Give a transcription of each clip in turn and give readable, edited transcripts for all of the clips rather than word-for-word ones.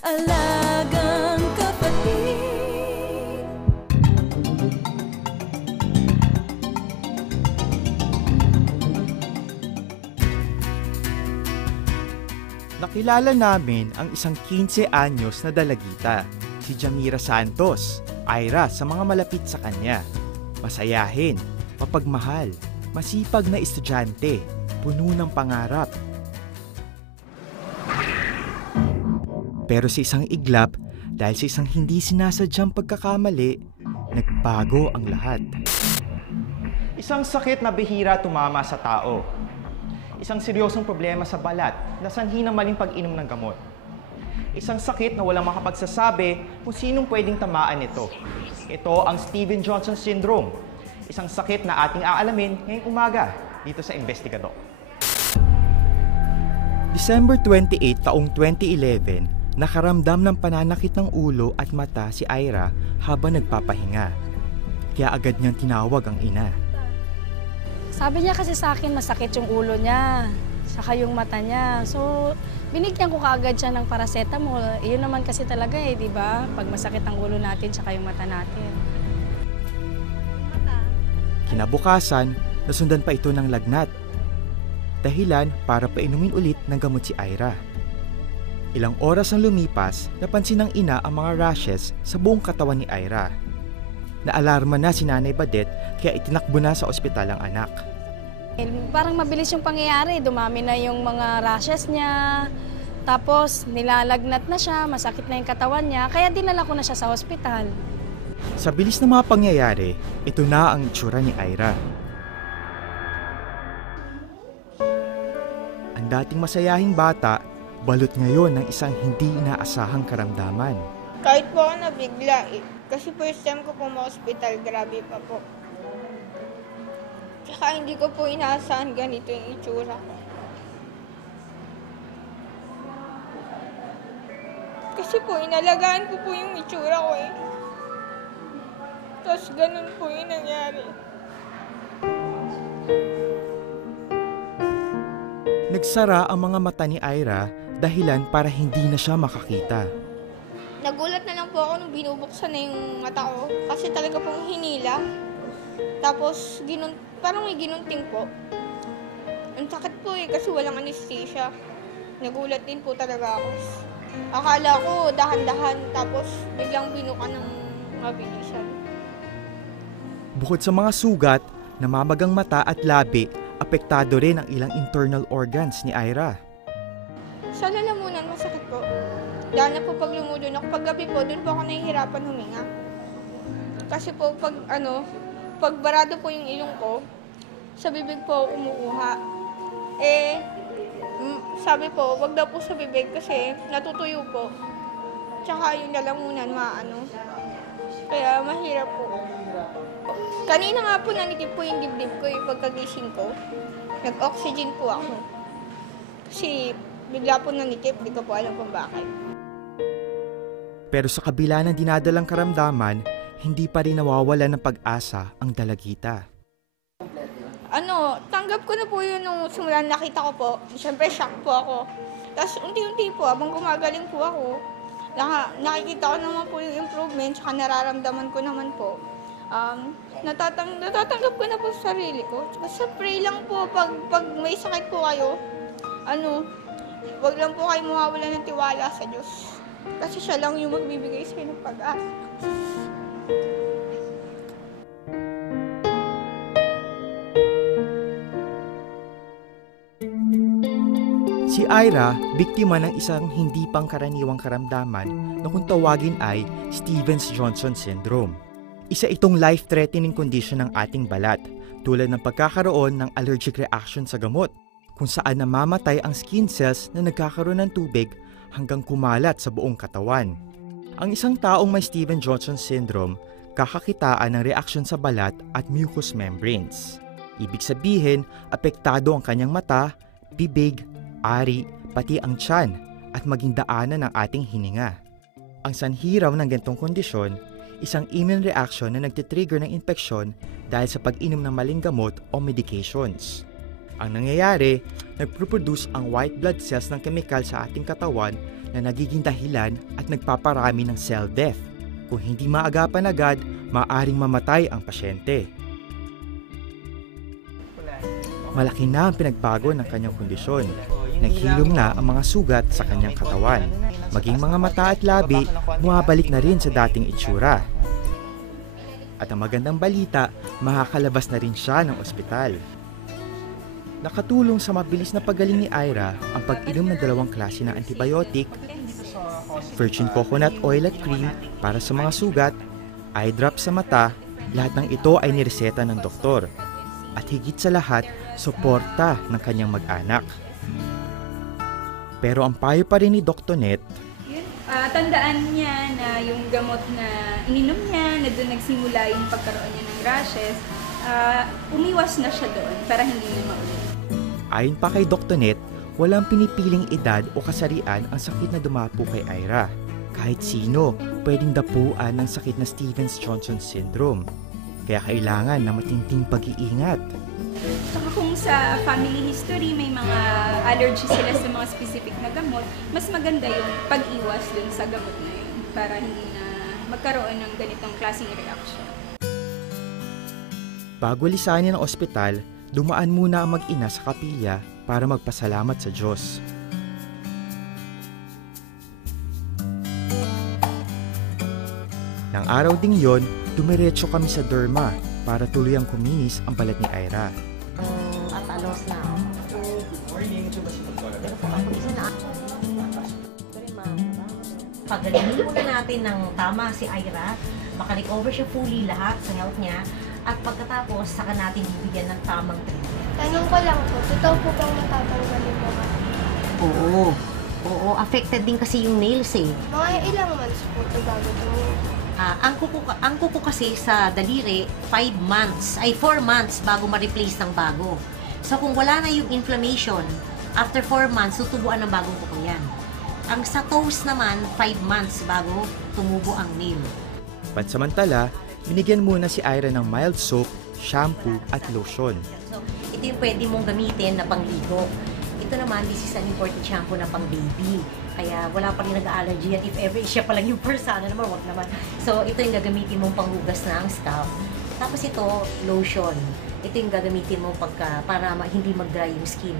alagang kapatid. Nakilala namin ang isang 15 anyos na dalagita, si Jamira Santos, Ira sa mga malapit sa kanya. Masayahin, mapagmahal, masipag na estudyante, puno ng pangarap. Pero sa isang iglap, dahil sa isang hindi sinasadyang pagkakamali, nagbago ang lahat. Isang sakit na bihira tumama sa tao. Isang seryosong problema sa balat na sanhi ng maling pag-inom ng gamot. Isang sakit na walang makapagsasabi kung sinong pwedeng tamaan nito. Ito ang Steven Johnson Syndrome. Isang sakit na ating aalamin ngayong umaga dito sa Investigador. December 28, taong 2011, nakaramdam ng pananakit ng ulo at mata si Ira habang nagpapahinga. Kaya agad niyang tinawag ang ina. Sabi niya kasi sa akin masakit yung ulo niya, saka yung mata niya. So, binigyan ko kaagad siya ng paracetamol. Iyon naman kasi talaga di ba? Pag masakit ang ulo natin, saka yung mata natin. Kinabukasan, nasundan pa ito ng lagnat. Dahilan para painumin ulit ng gamot si Ira. Ilang oras ang lumipas, napansin ng ina ang mga rashes sa buong katawan ni Ira. Naalarma na si Nanay Badet kaya itinakbo na sa ospital ang anak. Parang mabilis yung pangyayari. Dumami na yung mga rashes niya. Tapos nilalagnat na siya, masakit na yung katawan niya. Kaya dinala ko na siya sa ospital. Sa bilis ng mga pangyayari, ito na ang itsura ni Ira. Ang dating masayahing bata, balot ngayon ng isang hindi inaasahang karamdaman. Kahit po ako nabigla kasi first time ko po ma-hospital, grabe pa po. Tsaka hindi ko po inaasahan ganito yung itsura ko. Kasi po inalagaan ko po yung itsura ko Tapos ganun po yung nangyari. Nagsara ang mga mata ni Ira dahilan para hindi na siya makakita. Nagulat na lang po ako nung binubuksan na yung mata ko kasi talaga pong hinila. Tapos parang may ginunting po. Ang sakit po kasi walang anesthesia. Nagulat din po talaga ako. Akala ko dahan-dahan tapos biglang binuka ng mabilisan. Bukod sa mga sugat, namamagang mata at labi, apektado rin ang ilang internal organs ni Ira. Sa lalamunan, masakit po. Dahil na po pag lumulun ako, pag gabi po, doon po ako nahihirapan huminga. Kasi po pag barado po yung ilong ko, sa bibig po umuuha. Sabi po, wag daw po sa bibig kasi natutuyo po. Tsaka yung lalamunan, Kaya mahirap po. Kanina nga po nanikip po yung dibdib ko pagkagising ko. Nag-oxygen po ako. Kasi bigla po nanikip, di ko po alam kung bakit. Pero sa kabila ng dinadalang karamdaman, hindi pa rin nawawala ng pag-asa ang dalagita. Tanggap ko na po yun nung simulan nakita ko po. Siyempre, shock po ako. Tapos unti-unti po, habang gumagaling po ako, nakikita ko naman po yung improvement, saka nararamdaman ko naman po. Natatanggap ko na po sa sarili ko. Basta pray lang po, pag may sakit po kayo, wag lang po kayo mawawala ng tiwala sa Diyos. Kasi siya lang yung magbibigay sa inyo ng pag-asa. Si Ira, biktima ng isang hindi pangkaraniwang karamdaman na kung tawagin ay Stevens-Johnson Syndrome. Isa itong life-threatening condition ng ating balat, tulad ng pagkakaroon ng allergic reaction sa gamot, kung saan namamatay ang skin cells na nagkakaroon ng tubig hanggang kumalat sa buong katawan. Ang isang taong may Stevens-Johnson Syndrome, kakakitaan ng reaksyon sa balat at mucous membranes. Ibig sabihin, apektado ang kanyang mata, bibig, ari, pati ang tiyan at maging daanan ng ating hininga. Ang sanhi raw ng ganitong kondisyon, isang immune reaction na nagtitrigger ng infeksyon dahil sa pag-inom ng maling gamot o medications. Ang nangyayari, nagproproduce ang white blood cells ng kemikal sa ating katawan na nagiging dahilan at nagpaparami ng cell death. Kung hindi maagapan agad, maaaring mamatay ang pasyente. Malaki na ang pinagbago ng kanyang kondisyon. Naghilom na ang mga sugat sa kanyang katawan. Maging mga mata at labi, bumabalik na rin sa dating itsura. At ang magandang balita, makakalabas na rin siya ng ospital. Nakatulong sa mabilis na paggaling ni Ira ang pag-inom ng 2 klase ng antibiotic, virgin coconut oil at cream para sa mga sugat, eye drop sa mata, lahat ng ito ay nireseta ng doktor. At higit sa lahat, suporta ng kanyang mag-anak. Pero ang payo pa rin ni Dr. Net, tandaan niya na yung gamot na ininom niya, na doon nagsimula yung pagkaroon niya ng rashes, umiwas na siya doon para hindi na maulit. ayon pa kay Dr. Net, walang pinipiling edad o kasarian ang sakit na dumapo kay Ira. Kahit sino, pwedeng dapuan ng sakit na Stevens-Johnson syndrome. Kaya kailangan na matinding pag-iingat. Saka kung sa family history may mga allergy sila sa mga specific na gamot, mas maganda yung pag-iwas dun sa gamot na yun para hindi na magkaroon ng ganitong klaseng reaction. Bago lisanin ang ospital, dumaan muna ang mag-ina sa kapilya para magpasalamat sa Diyos. Nang araw ding yon, dumiretso kami sa derma para tuluyang kuminis ang balat ni Ira. At alos na. Pero kung ako isa na. Pagalingin muna natin ng tama si Ira, makarecover siya fully lahat sa health niya, at pagkatapos saka natin bibigyan ng tamang treatment. Tanong ko lang po, totoo po bang matatanggalin mo ka? Oo, affected din kasi yung nails eh. Mga ilang months po ito bago tumingin? Ang kuko kasi sa daliri, 4 months bago ma-replace ng bago. So kung wala na yung inflammation, after 4 months, tutubuan ng bagong kuko yan. Ang sa toes naman, 5 months bago tumubo ang nail. Pansamantala, binigyan muna si Ira ng mild soap, shampoo at lotion. So ito yung pwede mong gamitin na pangligo. Ito naman, this is an imported shampoo na pang baby. Kaya wala pa rin nag-allergy at if ever siya pa lang yung persona naman, wag naman. So ito yung gagamitin mong panghugas na ang scalp. Tapos ito, lotion. Ito yung gagamitin mo para hindi mag-dry yung skin.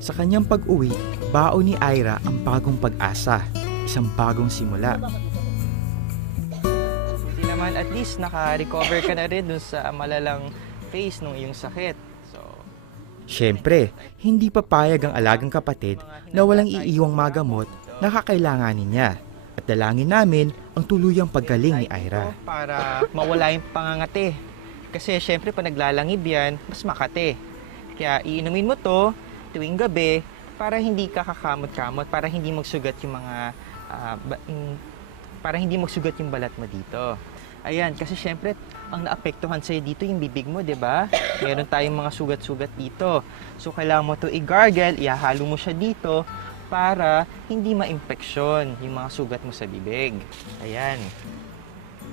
Sa kanyang pag-uwi, baon ni Ira ang bagong pag-asa, isang bagong simula. Hindi naman, at least naka-recover ka na rin dun sa malalang phase ng iyong sakit. Siyempre, hindi papayag ang alagang kapatid na walang iiwang magamot na kakailanganin niya. At dalangin namin ang tuluyang paggaling ni Ira. Para mawala yung pangangati. Kasi siyempre pag naglalangib yan, mas makati. Kaya iinumin mo to tuwing gabi para hindi ka kakamot-kamot, para hindi magsugat yung mga para hindi magsugat yung balat mo dito. Ayan, kasi syempre, ang naapektuhan sa'yo dito yung bibig mo, di ba? Meron tayong mga sugat-sugat dito. So, kailangan mo to i-gargle, ihahalo mo siya dito para hindi ma-impeksyon yung mga sugat mo sa bibig. Ayan.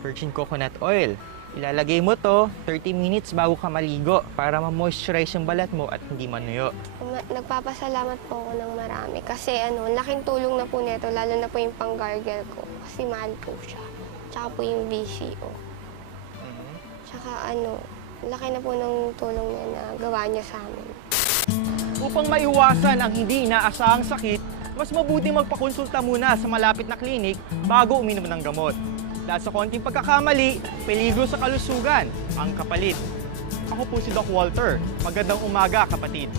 Virgin coconut oil. Ilalagay mo to 30 minutes bago ka maligo para ma-moisturize yung balat mo at hindi manuyo. Nagpapasalamat po ako ng marami kasi laking tulong na po nito, lalo na po yung pang-gargle ko kasi mahal po siya. Tsaka po yung VCO. Tsaka laki na po ng tulong niya na gawa niya sa amin. Upang maiwasan ang hindi inaasahang sakit, mas mabuti magpakonsulta muna sa malapit na klinik bago uminom ng gamot. Dahil sa konting pagkakamali, peligro sa kalusugan ang kapalit. Ako po si Doc Walter. Magandang umaga, kapatid.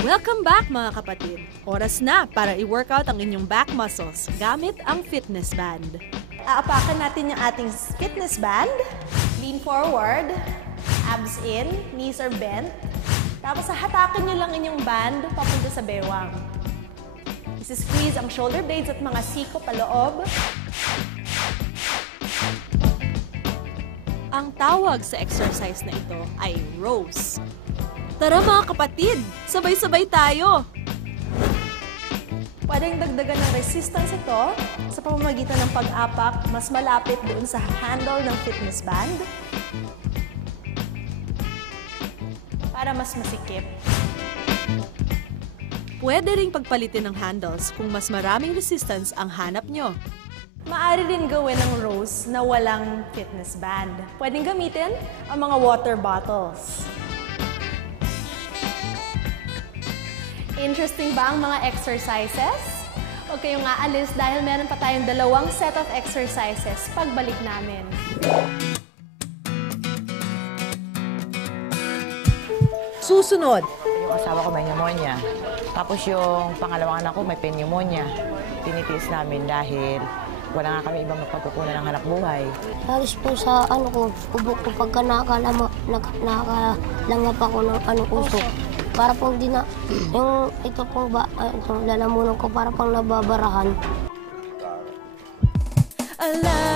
Welcome back mga kapatid! Oras na para i-workout ang inyong back muscles gamit ang fitness band. Aapakan natin yung ating fitness band. Lean forward, abs in, knees are bent. Tapos hatakin nyo lang inyong band papunta sa bewang. Isi-squeeze ang shoulder blades at mga siko paloob. Ang tawag sa exercise na ito ay rows. Tara mga kapatid, sabay-sabay tayo! Pwedeng dagdagan ng resistance ito sa pamamagitan ng pag-apak mas malapit doon sa handle ng fitness band para mas masikip. Pwede ring pagpalitin ng handles kung mas maraming resistance ang hanap nyo. Maaari rin gawin ng rows na walang fitness band. Pwedeng gamitin ang mga water bottles. Interesting ba ang mga exercises? Huwag kayong aalis dahil meron pa tayong 2 set of exercises pagbalik namin. Susunod. Yung asawa ko may pneumonia. Tapos yung pangalawang anak ko may pneumonia. Tinitiis namin dahil wala nga kami ibang mapagkukunan ng hanap buhay. Halos po sa ubo ko pagka nakalangap ako ng usok. Para pong yung ito pong lalamunan ko para pang nababarahan. Ala